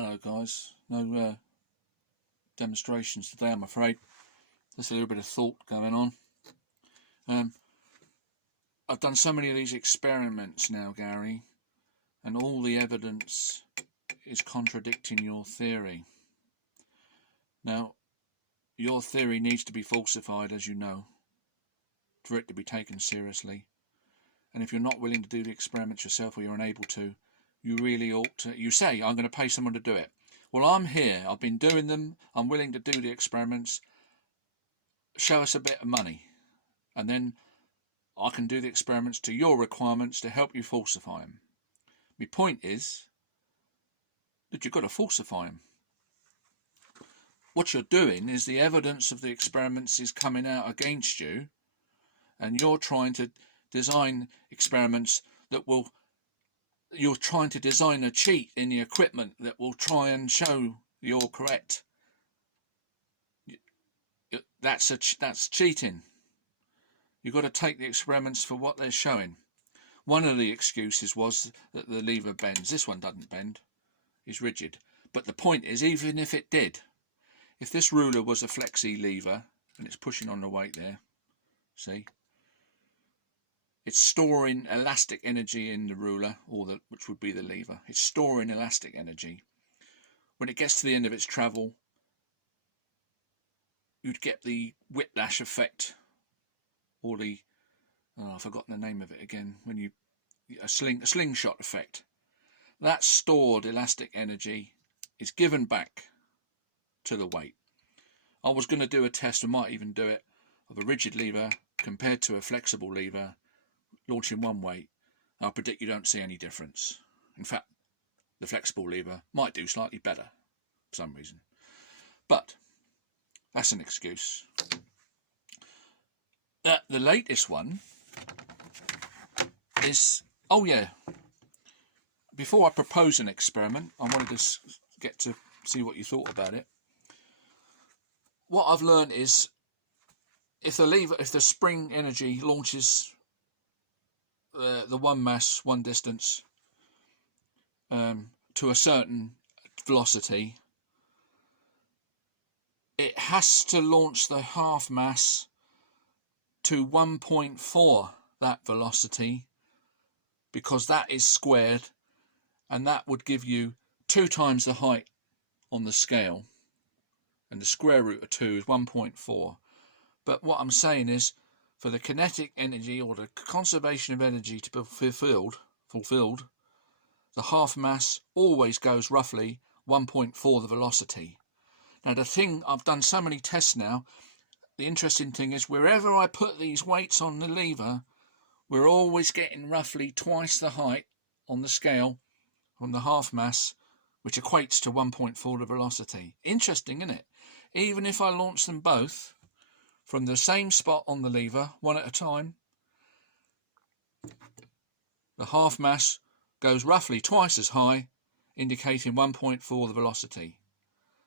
Hello guys, no demonstrations today I'm afraid. There's a little bit of thought going on. I've done so many of these experiments now, Gary, and all the evidence is contradicting your theory. Now, your theory needs to be falsified, as you know, for it to be taken seriously. And if you're not willing to do the experiments yourself, or you're unable to, you really ought to. You say, I'm going to pay someone to do it. Well, I'm here. I've been doing them. I'm willing to do the experiments. Show us a bit of money. And then I can do the experiments to your requirements to help you falsify them. My point is that you've got to falsify them. What you're doing is the evidence of the experiments is coming out against you, and you're trying to design experiments that will... You're trying to design a cheat in the equipment that will try and show you're correct. That's cheating. You've got to take the experiments for what they're showing. One of the excuses was that the lever bends. This one doesn't bend. It's rigid. But the point is, even if it did, if this ruler was a flexi lever and it's pushing on the weight there, see? It's storing elastic energy in the ruler, which would be the lever. It's storing elastic energy. When it gets to the end of its travel, you'd get the whiplash effect, or the... Oh, I've forgotten the name of it again. When you... a slingshot effect. That stored elastic energy is given back to the weight. I was going to do a test, I might even do it, of a rigid lever compared to a flexible lever, launching one weight. I predict you don't see any difference. In fact, the flexible lever might do slightly better for some reason. But that's an excuse. The latest one is... Oh yeah, before I propose an experiment, I wanted to get to see what you thought about it. What I've learned is if the spring energy launches the one mass, one distance to a certain velocity, it has to launch the half mass to 1.4 that velocity, because that is squared, and that would give you 2 times the height on the scale, and the square root of 2 is 1.4. But what I'm saying is, for the kinetic energy, or the conservation of energy to be fulfilled, the half mass always goes roughly 1.4 the velocity. Now the thing, I've done so many tests now, the interesting thing is wherever I put these weights on the lever, we're always getting roughly twice the height on the scale from the half mass, which equates to 1.4 the velocity. Interesting, isn't it? Even if I launch them both from the same spot on the lever, one at a time, the half mass goes roughly twice as high, indicating 1.4 the velocity.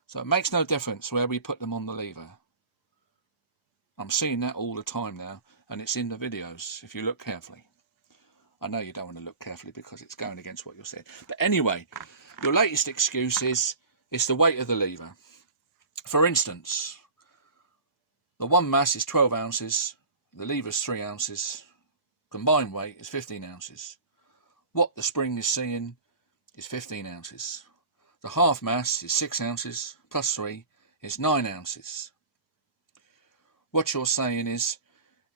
So it makes no difference where we put them on the lever. I'm seeing that all the time now, and it's in the videos if you look carefully. I know you don't want to look carefully because it's going against what you're saying. But anyway, your latest excuse is it's the weight of the lever. For instance, the one mass is 12 ounces, the lever's 3 ounces, combined weight is 15 ounces. What the spring is seeing is 15 ounces. The half mass is 6 ounces, plus 3 is 9 ounces. What you're saying is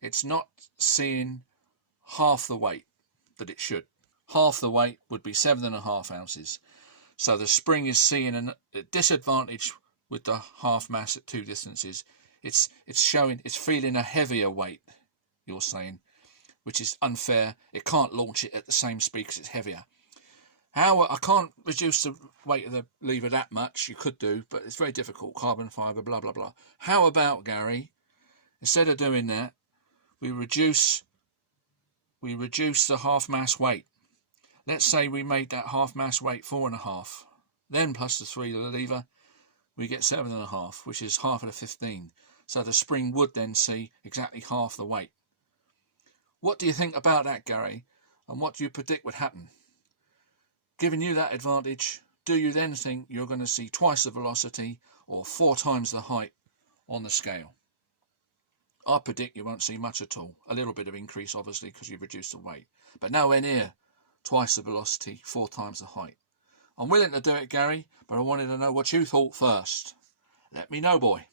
it's not seeing half the weight that it should. Half the weight would be 7.5 ounces. So the spring is seeing a disadvantage with the half mass at 2 distances. It's feeling a heavier weight, you're saying, which is unfair. It can't launch it at the same speed because it's heavier. I can't reduce the weight of the lever that much. You could do, but it's very difficult. Carbon fibre, blah, blah, blah. How about, Gary, instead of doing that, we reduce the half mass weight. Let's say we made that half mass weight 4.5. Then plus the 3 of the lever, we get 7.5, which is half of the 15. So the spring would then see exactly half the weight. What do you think about that, Gary? And what do you predict would happen? Giving you that advantage, do you then think you're going to see twice the velocity or 4 times the height on the scale? I predict you won't see much at all. A little bit of increase, obviously, because you've reduced the weight. But nowhere near twice the velocity, 4 times the height. I'm willing to do it, Gary, but I wanted to know what you thought first. Let me know, boy.